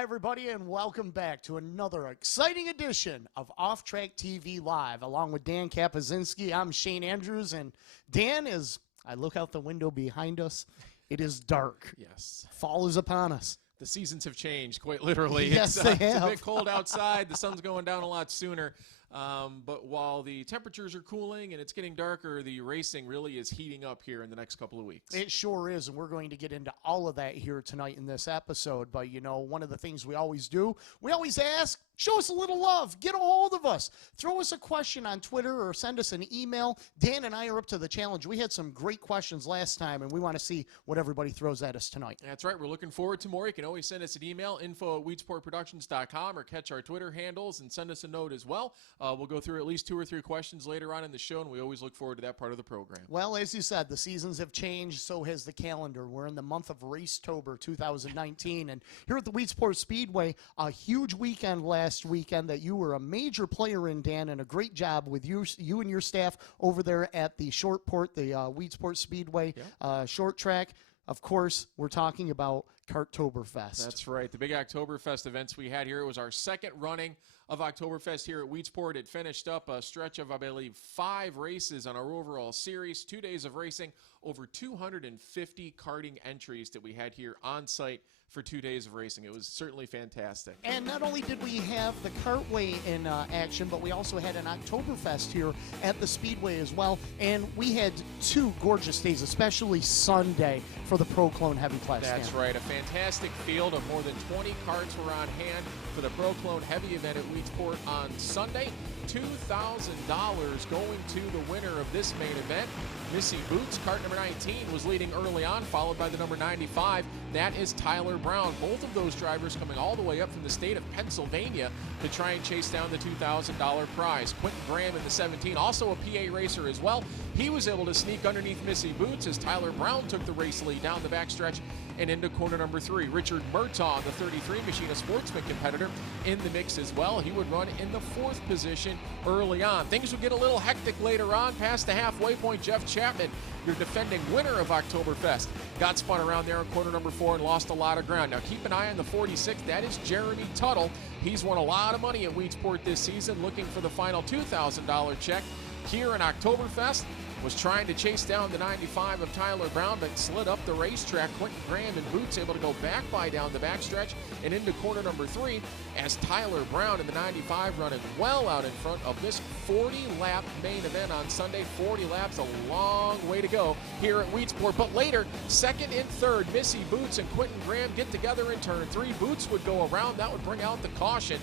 Hi, everybody, and welcome back to another exciting edition of Off Track TV Live. Along with Dan Kapuscinski, I'm Shane Andrews, and Dan, as I look out the window behind us, it is dark. Yes. Fall is upon us. The seasons have changed, quite literally. Yes, they It's have. a bit cold outside. The sun's going down a lot sooner. But while the temperatures are cooling and it's getting darker, the racing really is heating up here in the next couple of weeks. It sure is, and we're going to get into all of that here tonight in this episode. But, you know, one of the things we always do, we always ask, show us a little love. Get a hold of us. Throw us a question on Twitter or send us an email. Dan and I are up to the challenge. We had some great questions last time, and we want to see what everybody throws at us tonight. That's right. We're looking forward to more. You can always send us an email, info@weedsportproductions.com, or catch our Twitter handles and send us a note as well. We'll go through at least 2 or 3 questions later on in the show, and we always look forward to that part of the program. Well, as you said, the seasons have changed, so has the calendar. We're in the month of Racetober 2019, and here at the Weedsport Speedway, a huge weekend last weekend that you were a major player in, Dan, and a great job with you and your staff over there at the Short Port, the Weedsport Speedway short track. Of course, we're talking about Oktoberfest. That's right. The big Oktoberfest events we had here. It was our second running of Oktoberfest here at Weedsport. It finished up a stretch of, I believe, 5 races on our overall series, 2 days of racing, over 250 karting entries that we had here on site for 2 days of racing. It was certainly fantastic. And not only did we have the Kartway in action, but we also had an Oktoberfest here at the Speedway as well. And we had 2 gorgeous days, especially Sunday for the Pro Clone Heavy Class. That's right. A fantastic field of more than 20 karts were on hand for the Pro Clone Heavy event at Weedsport on Sunday. $2,000 going to the winner of this main event. Missy Boots, kart number 19, was leading early on, followed by the number 95. That is Tyler Brown. Both of those drivers coming all the way up from the state of Pennsylvania to try and chase down the $2,000 prize. Quentin Graham in the 17, also a PA racer as well. He was able to sneak underneath Missy Boots as Tyler Brown took the race lead down the backstretch and into corner number 3. Richard Murtaugh, the 33 Machina Sportsman competitor, in the mix as well. He would run in the 4th position early on. Things would get a little hectic later on past the halfway point. Jeff Chapman, your defending winner of Oktoberfest, got spun around there in corner number 4 and lost a lot of ground. Now keep an eye on the 46. That is Jeremy Tuttle. He's won a lot of money at Weedsport this season, looking for the final $2,000 check here in Oktoberfest. Was trying to chase down the 95 of Tyler Brown, but slid up the racetrack. Quentin Graham and Boots able to go back by down the backstretch and into corner number 3 as Tyler Brown in the 95 running well out in front of this 40-lap main event on Sunday. 40 laps, a long way to go here at Weedsport. But later, 2nd and 3rd, Missy Boots and Quentin Graham get together in turn 3. Boots would go around. That would bring out the caution.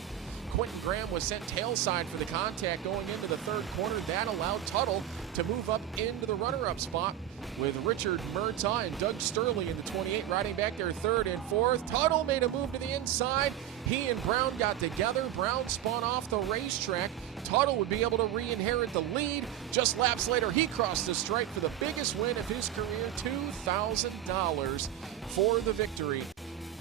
Quentin Graham was sent tailside for the contact going into the 3rd corner. That allowed Tuttle to move up into the runner-up spot with Richard Murtaugh and Doug Sturley in the 28 riding back there 3rd and 4th. Tuttle made a move to the inside. He and Brown got together. Brown spun off the racetrack. Tuttle would be able to re-inherit the lead. Just laps later, he crossed the stripe for the biggest win of his career, $2,000 for the victory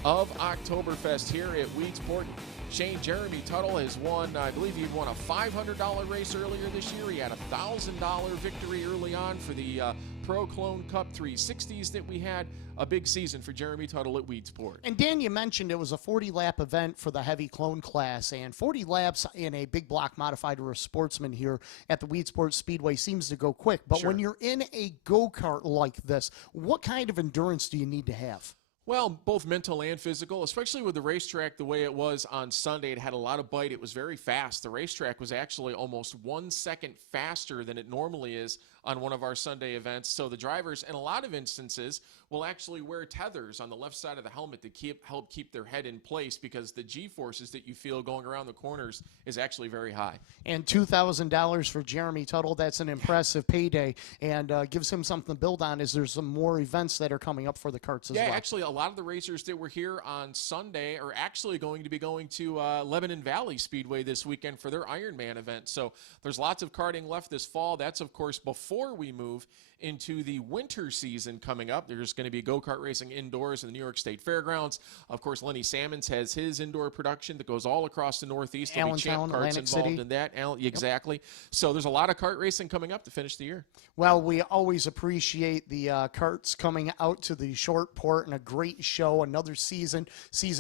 of Oktoberfest here at Weedsport. Shane, Jeremy Tuttle has won, I believe he won a $500 race earlier this year. He had a $1,000 victory early on for the Pro Clone Cup 360s that we had. A big season for Jeremy Tuttle at Weedsport. And Dan, you mentioned it was a 40-lap event for the heavy clone class, and 40 laps in a big block modified or a sportsman here at the Weedsport Speedway seems to go quick. But Sure. when you're in a go-kart like this, what kind of endurance do you need to have? Well, both mental and physical, especially with the racetrack the way it was on Sunday. It had a lot of bite. It was very fast. The racetrack was actually almost 1 second faster than it normally is on one of our Sunday events. So the drivers, in a lot of instances, will actually wear tethers on the left side of the helmet to help keep their head in place because the G-forces that you feel going around the corners is actually very high. And $2,000 for Jeremy Tuttle, that's an impressive payday, and gives him something to build on as there's some more events that are coming up for the karts as well. Yeah, actually, a lot of the racers that were here on Sunday are actually going to be going to Lebanon Valley Speedway this weekend for their Ironman event. So there's lots of karting left this fall. That's, of course, before before we move into the winter season coming up. There's going to be go-kart racing indoors in the New York State Fairgrounds. Of course, Lenny Salmons has his indoor production that goes all across the Northeast. There'll be Champ Karts involved in that. Exactly. So there's a lot of kart racing coming up to finish the year. Well, we always appreciate the karts coming out to the short port, and a great show. Another season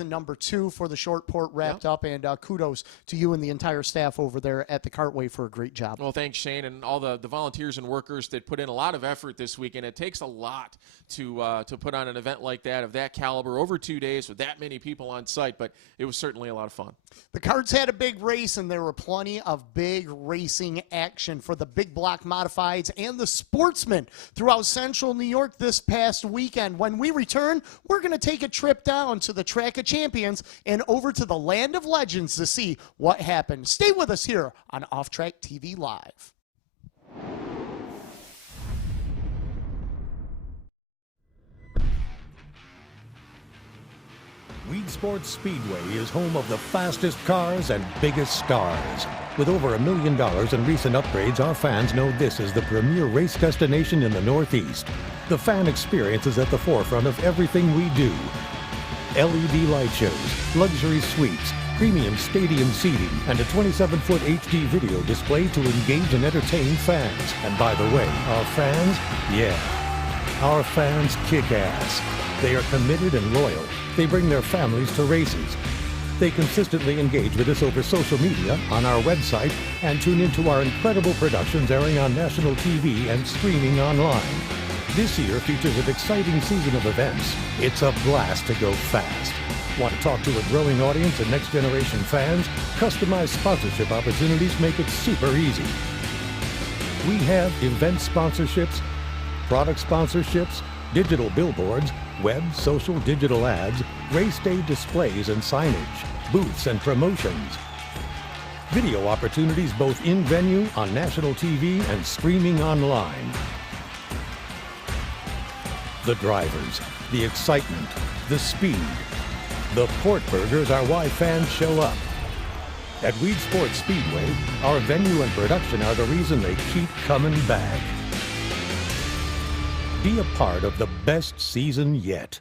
number 2 for the short port wrapped up, and kudos to you and the entire staff over there at the Kartway for a great job. Well, thanks, Shane, and all the volunteers and workers that put in a lot of effort this weekend. It takes a lot to put on an event like that, of that caliber, over 2 days with that many people on site, but it was certainly a lot of fun. The karts had a big race, and there were plenty of big racing action for the big block modifieds and the sportsmen throughout central New York this past weekend. When we return, we're going to take a trip down to the Track of Champions and over to the Land of Legends to see what happened. Stay with us here on Off Track TV Live. Weedsport Speedway is home of the fastest cars and biggest stars. With over $1 million in recent upgrades, our fans know this is the premier race destination in the Northeast. The fan experience is at the forefront of everything we do. LED light shows, luxury suites, premium stadium seating, and a 27-foot HD video display to engage and entertain fans. And by the way, our fans? Yeah, our fans kick ass. They are committed and loyal. They bring their families to races. They consistently engage with us over social media, on our website, and tune into our incredible productions airing on national TV and streaming online. This year features an exciting season of events. It's a blast to go fast. Want to talk to a growing audience and next-generation fans? Customized sponsorship opportunities make it super easy. We have event sponsorships, product sponsorships, digital billboards, web, social, digital ads, race day displays and signage, booths and promotions. Video opportunities both in venue, on national TV, and streaming online. The drivers, the excitement, the speed. The Port Burgers are why fans show up. At Weedsport Speedway, our venue and production are the reason they keep coming back. Be a part of the best season yet.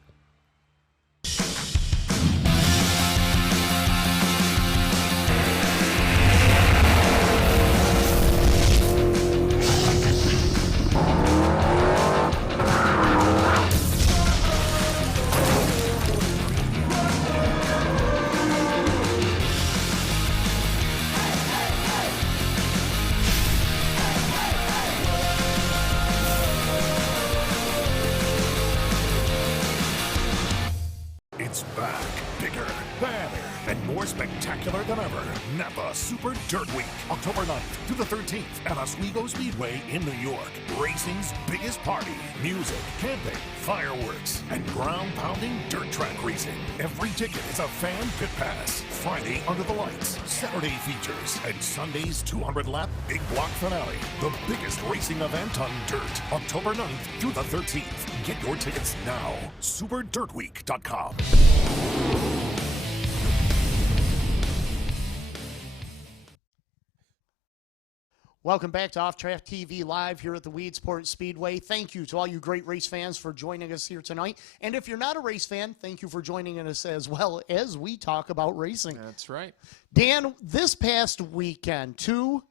It's back, bigger, badder, and more spectacular than ever. Napa Super Dirt Week, October 9th through the 13th at Oswego Speedway in New York. Racing's biggest party. Music, camping, fireworks, and ground-pounding dirt track racing. Every ticket is a fan pit pass. Friday, under the lights. Saturday, features. And Sunday's 200-lap big block finale. The biggest racing event on dirt. October 9th through the 13th. Get your tickets now. SuperDirtWeek.com. Welcome back to Off Track TV Live here at the Weedsport Speedway. Thank you to all you great race fans for joining us here tonight. And if you're not a race fan, thank you for joining us as well as we talk about racing. That's right. Dan, this past weekend, 2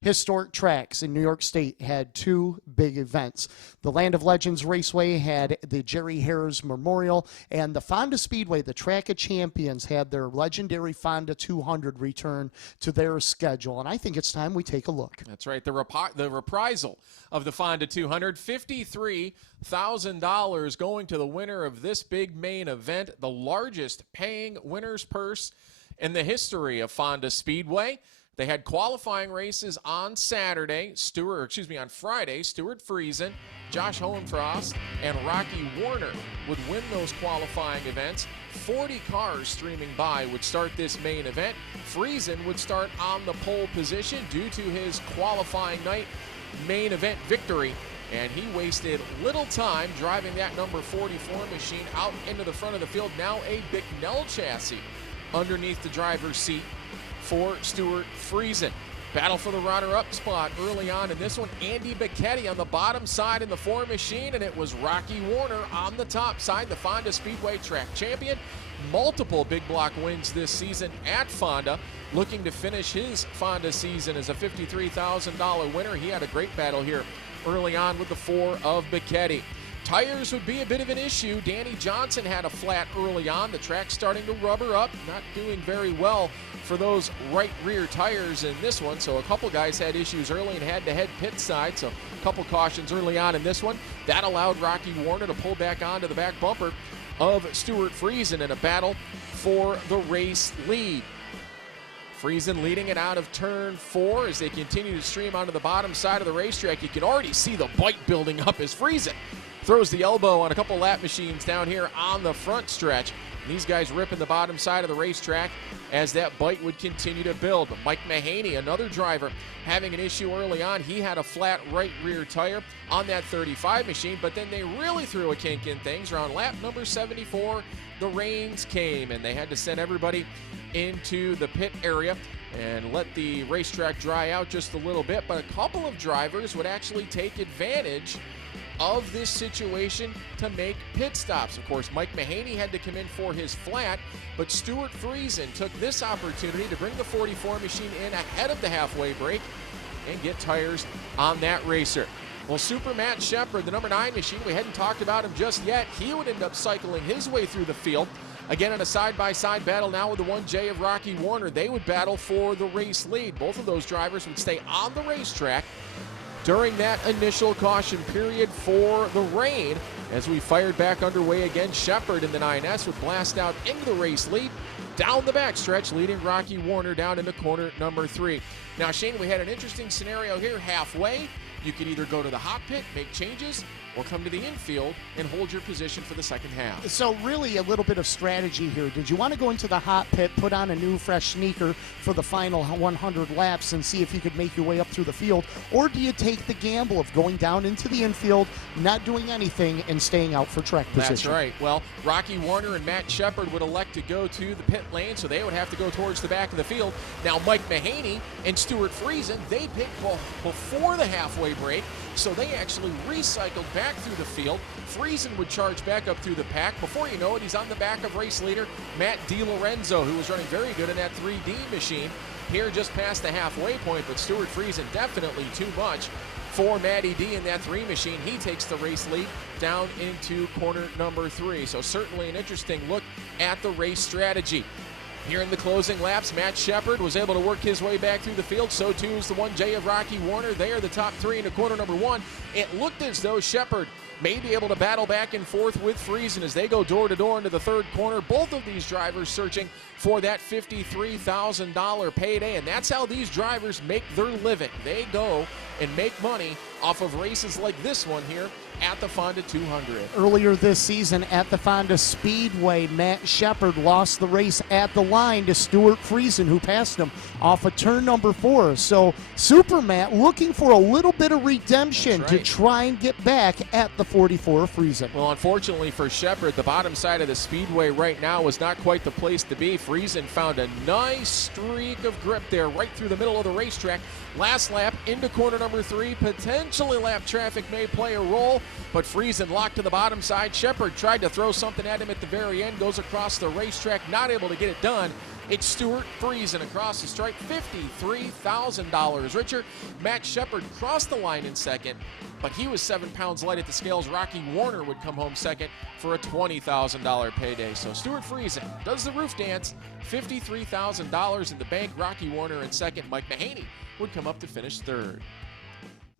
historic tracks in New York State had 2 big events. The Land of Legends Raceway had the Gerald Haers Memorial, and the Fonda Speedway, the Track of Champions, had their legendary Fonda 200 return to their schedule. And I think it's time we take a look. That's right. The reprisal of the Fonda 200, $53,000 going to the winner of this big main event, the largest paying winner's purse in the history of Fonda Speedway. They had qualifying races on Friday. Stuart Friesen, Josh Hohenfrost, and Rocky Warner would win those qualifying events. 40 cars streaming by would start this main event. Friesen would start on the pole position due to his qualifying night main event victory. And he wasted little time driving that number 44 machine out into the front of the field. Now a Bicknell chassis underneath the driver's seat for Stuart Friesen. Battle for the runner-up spot early on in this one. Andy Becchetti on the bottom side in the 4 machine, and it was Rocky Warner on the top side, the Fonda Speedway track champion. Multiple big block wins this season at Fonda, looking to finish his Fonda season as a $53,000 winner. He had a great battle here early on with the 4 of Becchetti. Tires would be a bit of an issue. Danny Johnson had a flat early on. The track's starting to rubber up, not doing very well for those right rear tires in this one. So a couple guys had issues early and had to head pit side. So a couple cautions early on in this one. That allowed Rocky Warner to pull back onto the back bumper of Stuart Friesen in a battle for the race lead. Friesen leading it out of turn 4 as they continue to stream onto the bottom side of the racetrack. You can already see the bite building up as Friesen throws the elbow on a couple lap machines down here on the front stretch. And these guys ripping the bottom side of the racetrack as that bite would continue to build. Mike Mahaney, another driver, having an issue early on. He had a flat right rear tire on that 35 machine, but then they really threw a kink in things. Around lap number 74, the rains came, and they had to send everybody into the pit area and let the racetrack dry out just a little bit. But a couple of drivers would actually take advantage of this situation to make pit stops. Of course, Mike Mahaney had to come in for his flat, but Stuart Friesen took this opportunity to bring the 44 machine in ahead of the halfway break and get tires on that racer. Well, Super Matt Shepard, the number 9 machine, we hadn't talked about him just yet. He would end up cycling his way through the field. Again, in a side-by-side battle now with the 1J of Rocky Warner. They would battle for the race lead. Both of those drivers would stay on the racetrack during that initial caution period for the rain. As we fired back underway again, Shepard in the 9S would blast out into the race lead down the backstretch, leading Rocky Warner down into corner number 3. Now, Shane, we had an interesting scenario here halfway. You could either go to the hot pit, make changes, or come to the infield and hold your position for the second half. So really a little bit of strategy here. Did you want to go into the hot pit, put on a new fresh sneaker for the final 100 laps and see if you could make your way up through the field? Or do you take the gamble of going down into the infield, not doing anything, and staying out for track position? That's right. Well, Rocky Warner and Matt Shepard would elect to go to the pit lane, so they would have to go towards the back of the field. Now, Mike Mahaney and Stuart Friesen, they picked before the halfway break, so they actually recycled back through the field. Friesen would charge back up through the pack. Before you know it, he's on the back of race leader Matt DiLorenzo, who was running very good in that 3D machine here just past the halfway point, but Stuart Friesen definitely too much for Matty D in that 3 machine. He takes the race lead down into corner number 3. So certainly an interesting look at the race strategy. Here in the closing laps, Matt Shepard was able to work his way back through the field. So too is the 1J of Rocky Warner. They are the top 3 into corner number 1. It looked as though Shepard may be able to battle back and forth with Friesen as they go door to door into the 3rd corner. Both of these drivers searching for that $53,000 payday, and that's how these drivers make their living. They go and make money off of races like this one here at the Fonda 200. Earlier this season at the Fonda Speedway, Matt Shepard lost the race at the line to Stuart Friesen, who passed him off of turn number 4. So Super Matt looking for a little bit of redemption to try and get back at the 44 Friesen. Well, unfortunately for Shepard, the bottom side of the speedway right now was not quite the place to be. Friesen found a nice streak of grip there right through the middle of the racetrack. Last lap into corner number 3. Potentially lap traffic may play a role, but Friesen locked to the bottom side. Shepard tried to throw something at him at the very end, goes across the racetrack, not able to get it done. It's Stuart Friesen across the stripe, $53,000 richer. Matt Shepard crossed the line in second, but he was 7 pounds light at the scales. Rocky Warner would come home second for a $20,000 payday. So Stuart Friesen does the roof dance, $53,000 in the bank. Rocky Warner in second. Mike Mahaney would come up to finish 3rd.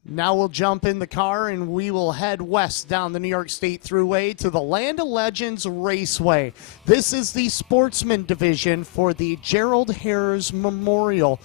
Now we'll jump in the car and we will head west down the New York State Thruway to the Land of Legends Raceway. This is the sportsman division for the Gerald Haers Memorial,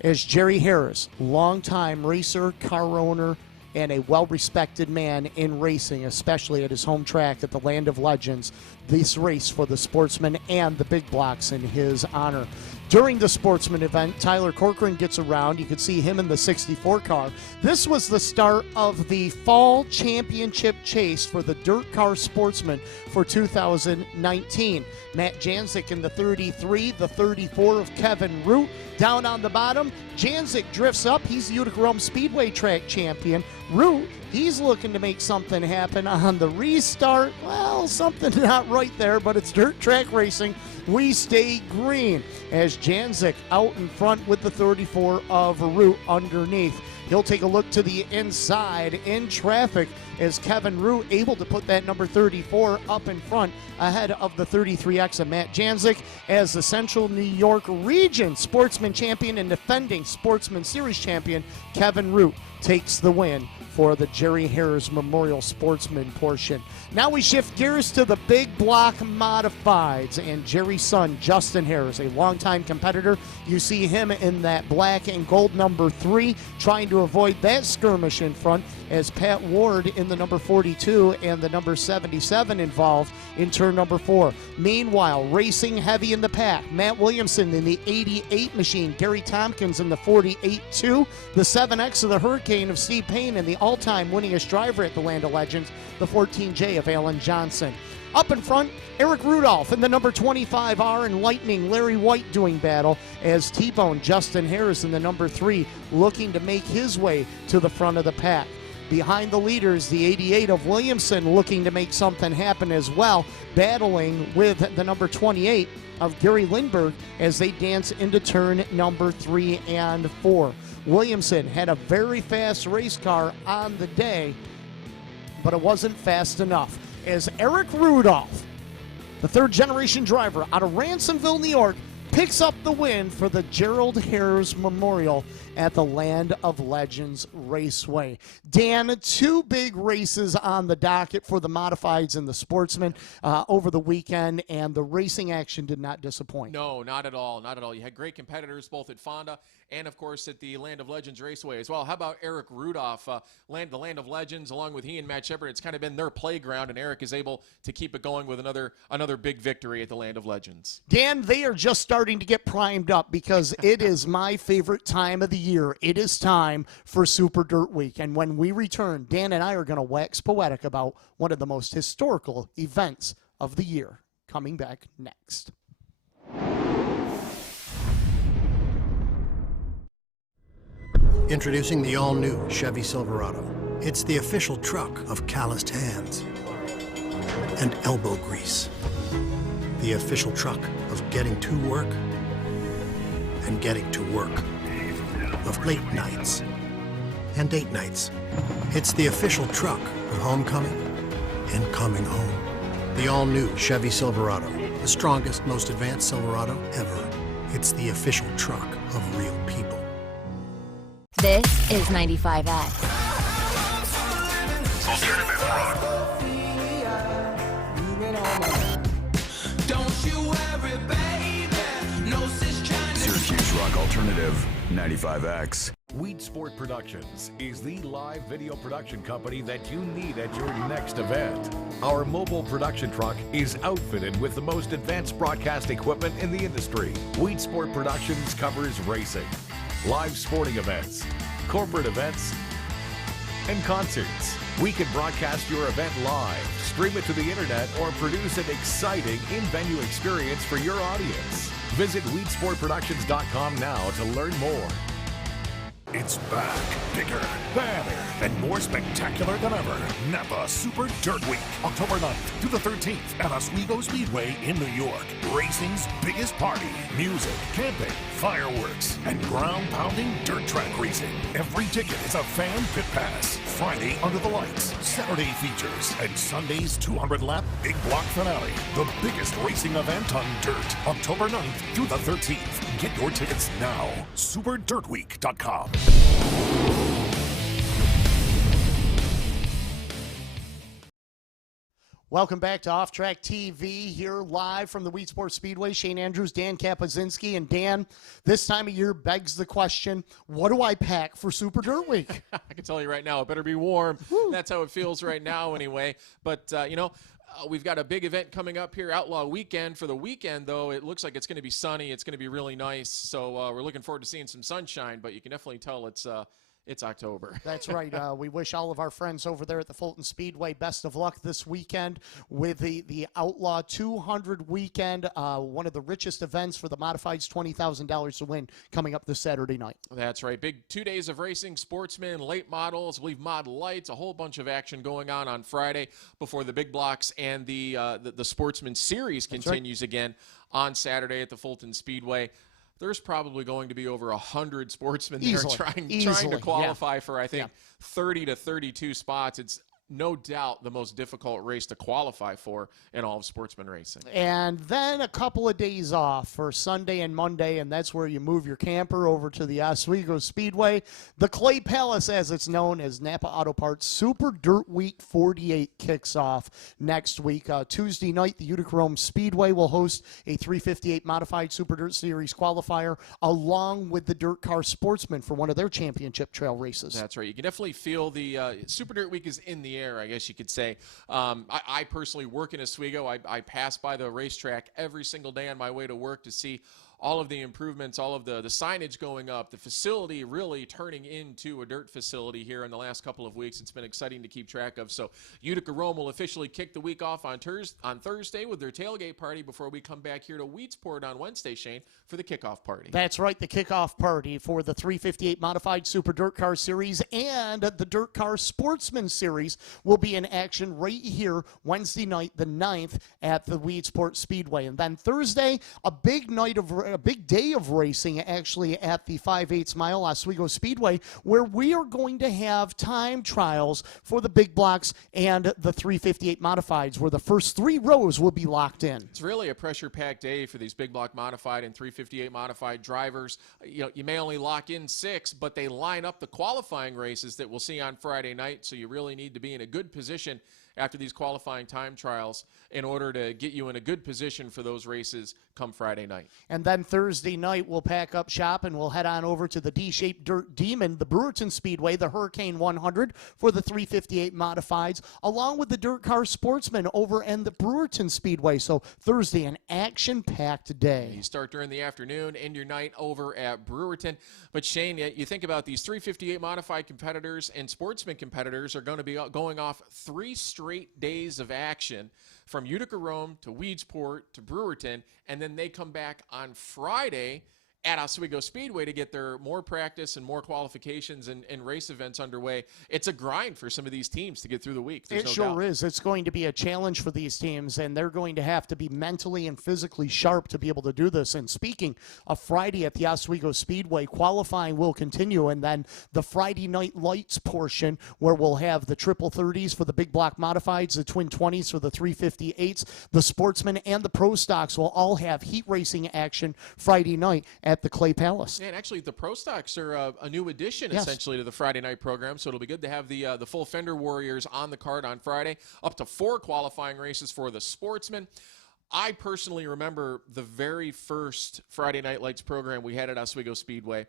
as Jerry Haers, longtime racer, car owner, and a well-respected man in racing, especially at his home track at the Land of Legends. This race for the sportsman and the big blocks in his honor. During the sportsman event, Tyler Corcoran gets around. You could see him in the 64 car. This was the start of the fall championship chase for the dirt car sportsman for 2019. Matt Janzik in the 33, the 34 of Kevin Root. Down on the bottom, Janzik drifts up. He's the Utica Rome Speedway track champion. Root, he's looking to make something happen on the restart. Well, something not right there, but it's dirt track racing. We stay green as Janzik out in front with the 34 of Root underneath. He'll take a look to the inside in traffic as Kevin Root able to put that number 34 up in front ahead of the 33X of Matt Janzik as the Central New York Region Sportsman Champion and defending Sportsman Series Champion Kevin Root takes the win for the Gerald Haers Memorial Sportsman portion. Now we shift gears to the big block modifieds, and Jerry's son, Justin Haers, a longtime competitor. You see him in that black and gold number 3, trying to avoid that skirmish in front as Pat Ward in the number 42 and the number 77 involved in turn number 4. Meanwhile, racing heavy in the pack, Matt Williamson in the 88 machine, Gary Tompkins in the 48-2, the 7X of the Hurricane of Steve Payne, and the all-time winningest driver at the Land of Legends, the 14J of Alan Johnson. Up in front, Eric Rudolph in the number 25R and Lightning Larry White doing battle as T-Bone Justin Haers in the number 3 looking to make his way to the front of the pack. Behind the leaders, the 88 of Williamson looking to make something happen as well, battling with the number 28 of Gary Lindbergh as they dance into turn number 3 and 4. Williamson had a very fast race car on the day, but it wasn't fast enough as Eric Rudolph, the third-generation driver out of Ransomville, New York, picks up the win for the Gerald Haers Memorial at the Land of Legends Raceway. Dan, 2 big races on the docket for the modifieds and the sportsmen over the weekend, and the racing action did not disappoint. No, not at all. Not at all. You had great competitors both at Fonda and, of course, at the Land of Legends Raceway as well. How about Eric Rudolph? The Land of Legends, along with he and Matt Shepard, it's kind of been their playground, and Eric is able to keep it going with another big victory at the Land of Legends. Dan, they are just starting to get primed up because it is my favorite time of the year. It is time for Super Dirt Week, and when we return, Dan and I are going to wax poetic about one of the most historical events of the year. Coming back next. Introducing the all-new Chevy Silverado. It's the official truck of calloused hands and elbow grease. The official truck of getting to work and getting to work. Of late nights and date nights. It's the official truck of homecoming and coming home. The all-new Chevy Silverado. The strongest, most advanced Silverado ever. It's the official truck of real people. This is 95X. Alternative rock. Don't you worry, baby. No Syracuse Rock Alternative 95X. Weedsport Productions is the live video production company that you need at your next event. Our mobile production truck is outfitted with the most advanced broadcast equipment in the industry. Weedsport Productions covers racing, live sporting events, corporate events, and concerts. We can broadcast your event live, stream it to the internet, or produce an exciting in-venue experience for your audience. Visit weedsportproductions.com now to learn more. It's back, bigger, badder, and more spectacular than ever. Napa Super Dirt Week, October 9th through the 13th at Oswego Speedway in New York. Racing's biggest party. Music, camping, fireworks, and ground-pounding dirt track racing. Every ticket is a fan pit pass. Friday, Under the Lights. Saturday, features. And Sunday's 200-lap big block finale. The biggest racing event on dirt. October 9th through the 13th. Get your tickets now. SuperDirtWeek.com. Welcome back to Off Track TV, here live from the Weedsport Speedway. Shane Andrews, Dan Kapuscinski, and Dan, this time of year begs the question, what do I pack for Super Dirt Week? I can tell you right now, it better be warm. Woo. That's how it feels right now anyway. But, we've got a big event coming up here, Outlaw Weekend. For the weekend, though, it looks like it's going to be sunny. It's going to be really nice. So we're looking forward to seeing some sunshine, but you can definitely tell it's October. That's right. We wish all of our friends over there at the Fulton Speedway best of luck this weekend with the Outlaw 200 weekend, one of the richest events for the modifieds, $20,000 to win coming up this Saturday night. That's right. Big 2 days of racing, sportsmen, late models, I believe model lights, a whole bunch of action going on Friday before the big blocks, and the sportsman series continues again on Saturday at the Fulton Speedway. There's probably going to be over 100 sportsmen there trying to qualify for, I think, 30 to 32 spots. It's no doubt the most difficult race to qualify for in all of sportsman racing. And then a couple of days off for Sunday and Monday, and that's where you move your camper over to the Oswego Speedway. The Clay Palace, as it's known as Napa Auto Parts Super Dirt Week 48 kicks off next week. Tuesday night, the Utica Rome Speedway will host a 358 Modified Super Dirt Series qualifier along with the Dirt Car Sportsmen for one of their championship trail races. That's right. You can definitely feel the Super Dirt Week is in the air, I guess you could say. I personally work in Oswego. I pass by the racetrack every single day on my way to work to see all of the improvements, all of the signage going up, the facility really turning into a dirt facility here in the last couple of weeks. It's been exciting to keep track of. So Utica Rome will officially kick the week off on Thursday with their tailgate party before we come back here to Weedsport on Wednesday, Shane, for the kickoff party. That's right, the kickoff party for the 358 Modified Super Dirt Car Series and the Dirt Car Sportsman Series will be in action right here Wednesday night, the 9th, at the Weedsport Speedway. And then Thursday, a big day of racing actually at the 5/8 mile Oswego Speedway, where we are going to have time trials for the big blocks and the 358 modifieds, where the first 3 rows will be locked in. It's really a pressure-packed day for these big block modified and 358 modified drivers. You may only lock in 6, but they line up the qualifying races that we'll see on Friday night, so you really need to be in a good position after these qualifying time trials in order to get you in a good position for those races come Friday night. And then Thursday night, we'll pack up shop and we'll head on over to the D-shaped Dirt Demon, the Brewerton Speedway, the Hurricane 100 for the 358 modifieds, along with the Dirt Car Sportsman over in the Brewerton Speedway. So Thursday, an action-packed day. You start during the afternoon, end your night over at Brewerton. But Shane, you think about these 358 modified competitors and sportsman competitors are going to be going off 3 straight days of action from Utica Rome to Weedsport to Brewerton, and then they come back on Friday at Oswego Speedway to get their more practice and more qualifications and race events underway. It's a grind for some of these teams to get through the week. It sure is. It's going to be a challenge for these teams, and they're going to have to be mentally and physically sharp to be able to do this. And speaking of Friday at the Oswego Speedway, qualifying will continue, and then the Friday night lights portion where we'll have the triple 30s for the big block modifieds, the twin 20s for the 358s, the sportsmen and the pro stocks will all have heat racing action Friday night at the Clay Palace. Yeah, and actually the Pro Stocks are a new addition essentially to the Friday night program, so it'll be good to have the full Fender Warriors on the card on Friday. Up to 4 qualifying races for the sportsmen. I personally remember the very first Friday Night Lights program we had at Oswego Speedway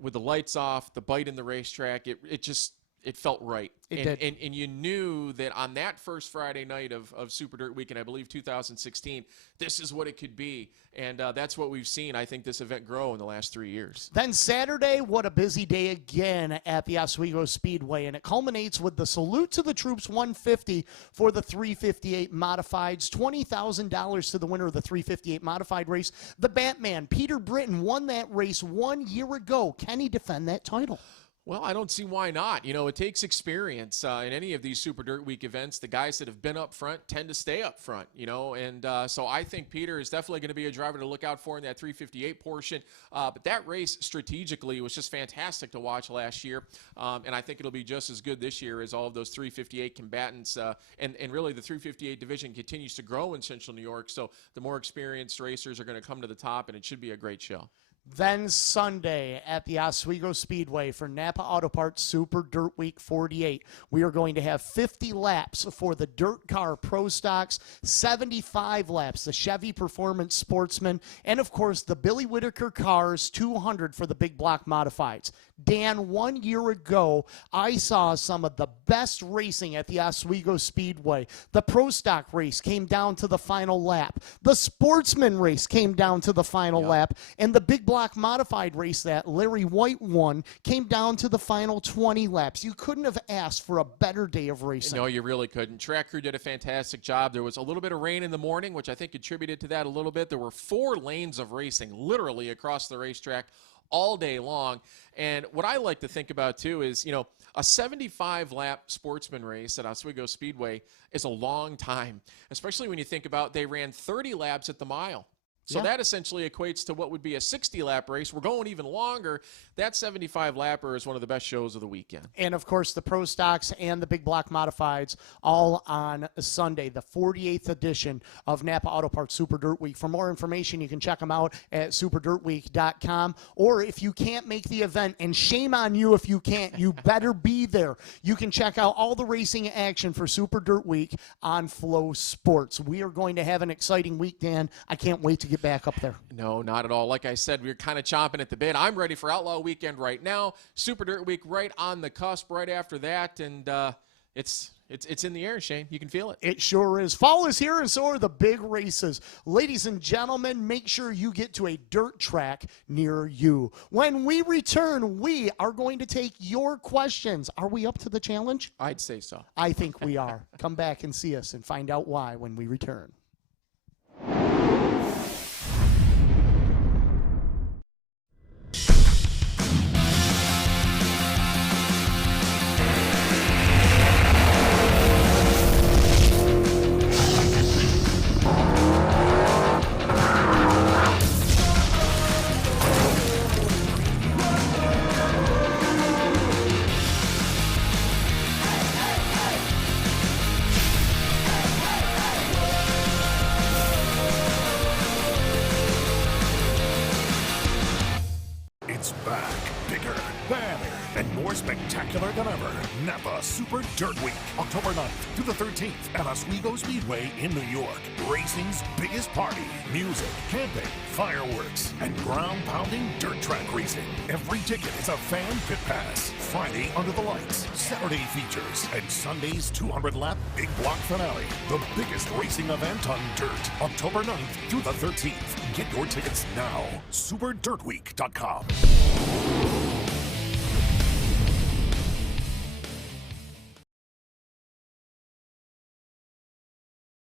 with the lights off, the bite in the racetrack. It felt right. And you knew that on that first Friday night of Super Dirt Weekend, I believe 2016, this is what it could be. And that's what we've seen, I think, this event grow in the last 3 years. Then Saturday, what a busy day again at the Oswego Speedway. And it culminates with the Salute to the Troops 150 for the 358 Modifieds. $20,000 to the winner of the 358 Modified race. The Batman, Peter Britton, won that race 1 year ago. Can he defend that title? Well, I don't see why not. It takes experience in any of these Super Dirt Week events. The guys that have been up front tend to stay up front, and so I think Peter is definitely going to be a driver to look out for in that 358 portion. But that race strategically was just fantastic to watch last year, and I think it'll be just as good this year as all of those 358 combatants. And really the 358 division continues to grow in Central New York, so the more experienced racers are going to come to the top, and it should be a great show. Then Sunday at the Oswego Speedway for Napa Auto Parts Super Dirt Week 48, we are going to have 50 laps for the Dirt Car Pro Stocks, 75 laps, the Chevy Performance Sportsman, and of course the Billy Whitaker Cars 200 for the Big Block Modifieds. Dan, 1 year ago, I saw some of the best racing at the Oswego Speedway. The Pro Stock race came down to the final lap. The Sportsman race came down to the final lap. And the Big Block Modified race that Larry White won came down to the final 20 laps. You couldn't have asked for a better day of racing. No, you really couldn't. Track crew did a fantastic job. There was a little bit of rain in the morning, which I think contributed to that a little bit. There were 4 lanes of racing literally across the racetrack all day long. And what I like to think about, too, is, you know, a 75-lap sportsman race at Oswego Speedway is a long time, especially when you think about they ran 30 laps at the mile. So that essentially equates to what would be a 60-lap race. We're going even longer. That 75-lapper is one of the best shows of the weekend. And, of course, the Pro Stocks and the Big Block Modifieds all on Sunday, the 48th edition of Napa Auto Parts Super Dirt Week. For more information, you can check them out at superdirtweek.com. Or if you can't make the event, and shame on you if you can't, you better be there. You can check out all the racing action for Super Dirt Week on Flow Sports. We are going to have an exciting week, Dan. I can't wait to get back up there. No, not at all. Like I said, we're kind of chomping at the bit. I'm ready for Outlaw Weekend right now. Super Dirt Week right on the cusp right after that, and it's in the air, Shane. You can feel it. It sure is. Fall is here, and so are the big races. Ladies and gentlemen, make sure you get to a dirt track near you. When we return, we are going to take your questions. Are we up to the challenge? I'd say so. I think we are. Come back and see us and find out why when we return. It's back, bigger, badder, and more spectacular than ever. Napa Super Dirt Week, October 9th to the 13th at Oswego Speedway in New York. Racing's biggest party. Music, camping, fireworks, and ground-pounding dirt track racing. Every ticket is a fan pit pass. Friday, under the lights. Saturday features. And Sunday's 200-lap Big Block finale. The biggest racing event on dirt. October 9th through the 13th. Get your tickets now. SuperDirtWeek.com.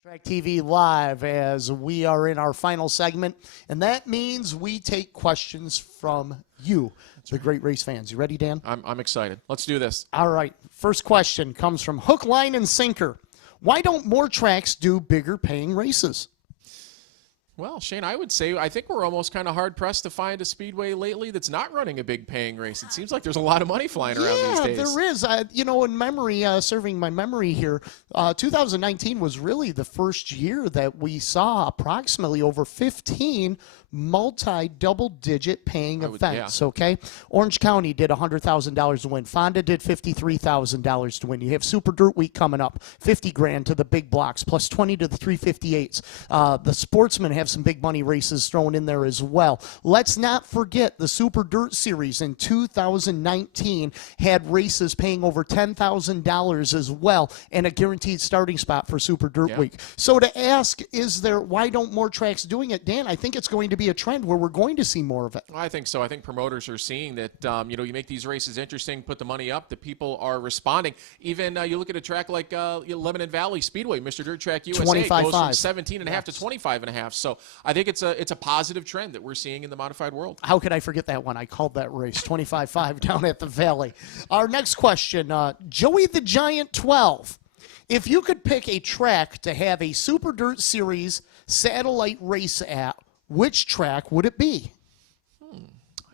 Track TV Live as we are in our final segment, and that means we take questions from you, the great race fans. You ready, Dan? I'm excited. Let's do this. All right. First question comes from Hook, Line, and Sinker. Why don't more tracks do bigger paying races? Well, Shane, I would say I think we're almost kind of hard-pressed to find a speedway lately that's not running a big paying race. It seems like there's a lot of money flying around these days. Yeah, there is. In memory, serving my memory here, 2019 was really the first year that we saw approximately over 15 multi-double-digit paying events, okay? Orange County did $100,000 to win. Fonda did $53,000 to win. You have Super Dirt Week coming up, $50,000 to the big blocks, plus 20 to the 358s. The Sportsmen have some big money races thrown in there as well. Let's not forget the Super Dirt Series in 2019 had races paying over $10,000 as well, and a guaranteed starting spot for Super Dirt Week. So to ask, why don't more tracks doing it, Dan? I think it's going to be a trend where we're going to see more of it. I think so. I think promoters are seeing that, you make these races interesting, put the money up, the people are responding. Even you look at a track like Lebanon Valley Speedway, Mr. Dirt Track USA, goes from 17.5 to 25.5. So I think it's a positive trend that we're seeing in the modified world. How could I forget that one? I called that race 25.5 down at the Valley. Our next question, Joey the Giant 12. If you could pick a track to have a Super Dirt Series satellite race at, which track would it be?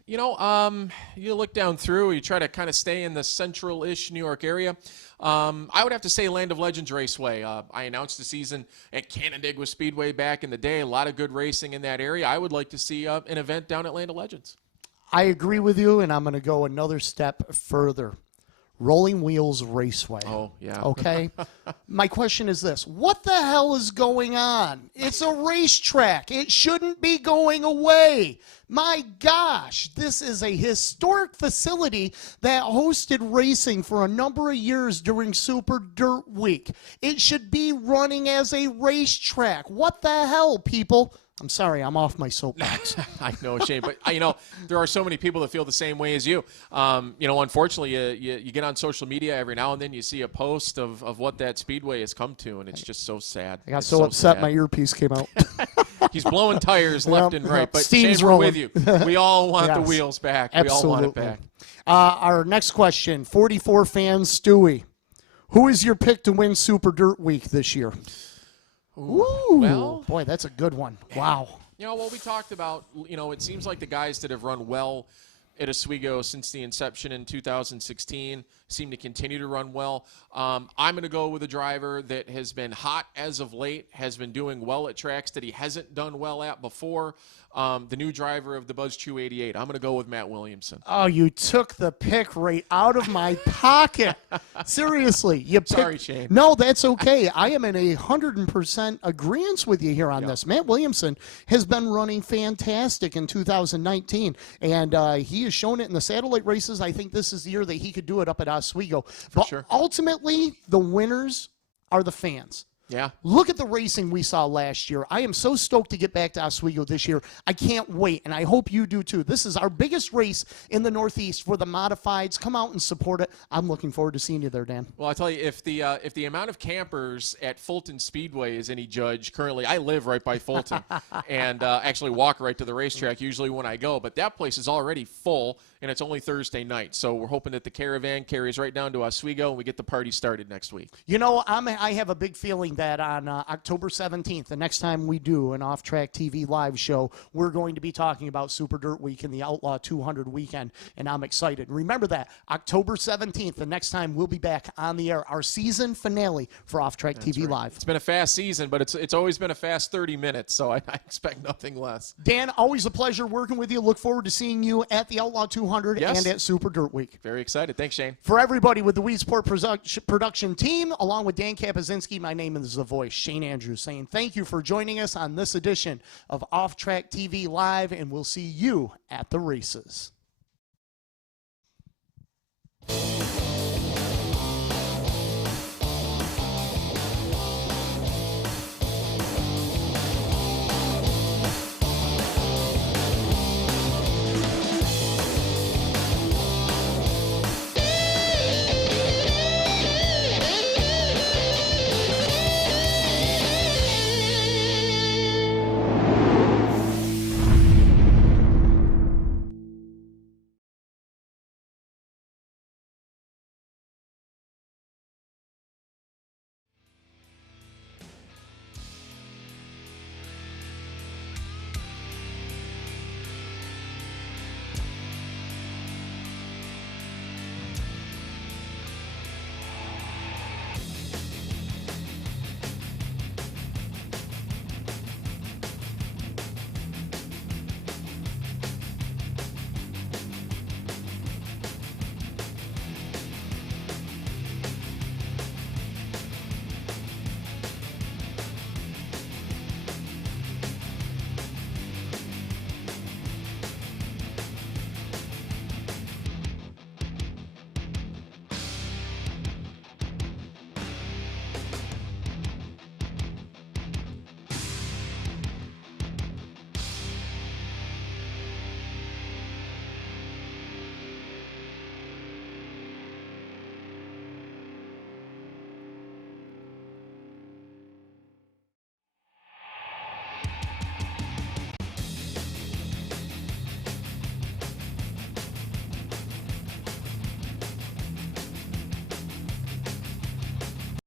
You look down through, you try to kind of stay in the central-ish New York area. I would have to say Land of Legends Raceway. I announced the season at Canandaigua Speedway back in the day. A lot of good racing in that area. I would like to see an event down at Land of Legends. I agree with you, and I'm going to go another step further. Rolling Wheels Raceway. Oh, yeah. Okay? My question is this. What the hell is going on? It's a racetrack. It shouldn't be going away. My gosh, this is a historic facility that hosted racing for a number of years during Super Dirt Week. It should be running as a racetrack. What the hell, people? I'm sorry, I'm off my soapbox. I know, Shane, but there are so many people that feel the same way as you. Unfortunately, you get on social media every now and then, you see a post of what that speedway has come to, and it's just so sad. I got so upset my earpiece came out. He's blowing tires left and right, but Steam's Shane, we're rolling. with you. We all want the Yes. wheels back. Absolutely. We all want it back. Our next question, 44 fans, Stewie. Who is your pick to win Super Dirt Week this year? Ooh, well, boy, that's a good one. Wow. What we talked about, it seems like the guys that have run well at Oswego since the inception in 2016 seem to continue to run well. I'm going to go with a driver that has been hot as of late, has been doing well at tracks that he hasn't done well at before. The new driver of the Buzz Chew 88. I'm going to go with Matt Williamson. Oh, you took the pick right out of my pocket. Seriously. Sorry, Shane. No, that's okay. I am in 100% agreement with you here on this. Matt Williamson has been running fantastic in 2019, and he has shown it in the satellite races. I think this is the year that he could do it up at Oswego. But sure. Ultimately, the winners are the fans. Yeah. Look at the racing we saw last year. I am so stoked to get back to Oswego this year. I can't wait, and I hope you do too. This is our biggest race in the Northeast for the modifieds. Come out and support it. I'm looking forward to seeing you there, Dan. Well, I tell you, if the amount of campers at Fulton Speedway is any judge, currently I live right by Fulton and actually walk right to the racetrack usually when I go. But that place is already full, and it's only Thursday night. So we're hoping that the caravan carries right down to Oswego, and we get the party started next week. I have a big feeling that on October 17th, the next time we do an Off-Track TV live show, we're going to be talking about Super Dirt Week and the Outlaw 200 weekend, and I'm excited. Remember that, October 17th, the next time we'll be back on the air, our season finale for Off-Track TV Live. It's been a fast season, but it's always been a fast 30 minutes, so I expect nothing less. Dan, always a pleasure working with you. Look forward to seeing you at the Outlaw 200 Yes. and at Super Dirt Week. Very excited. Thanks, Shane. For everybody with the Weedsport production team, along with Dan Kapuscinski, my name is The Voice, Shane Andrews, saying thank you for joining us on this edition of Off Track TV Live, and we'll see you at the races.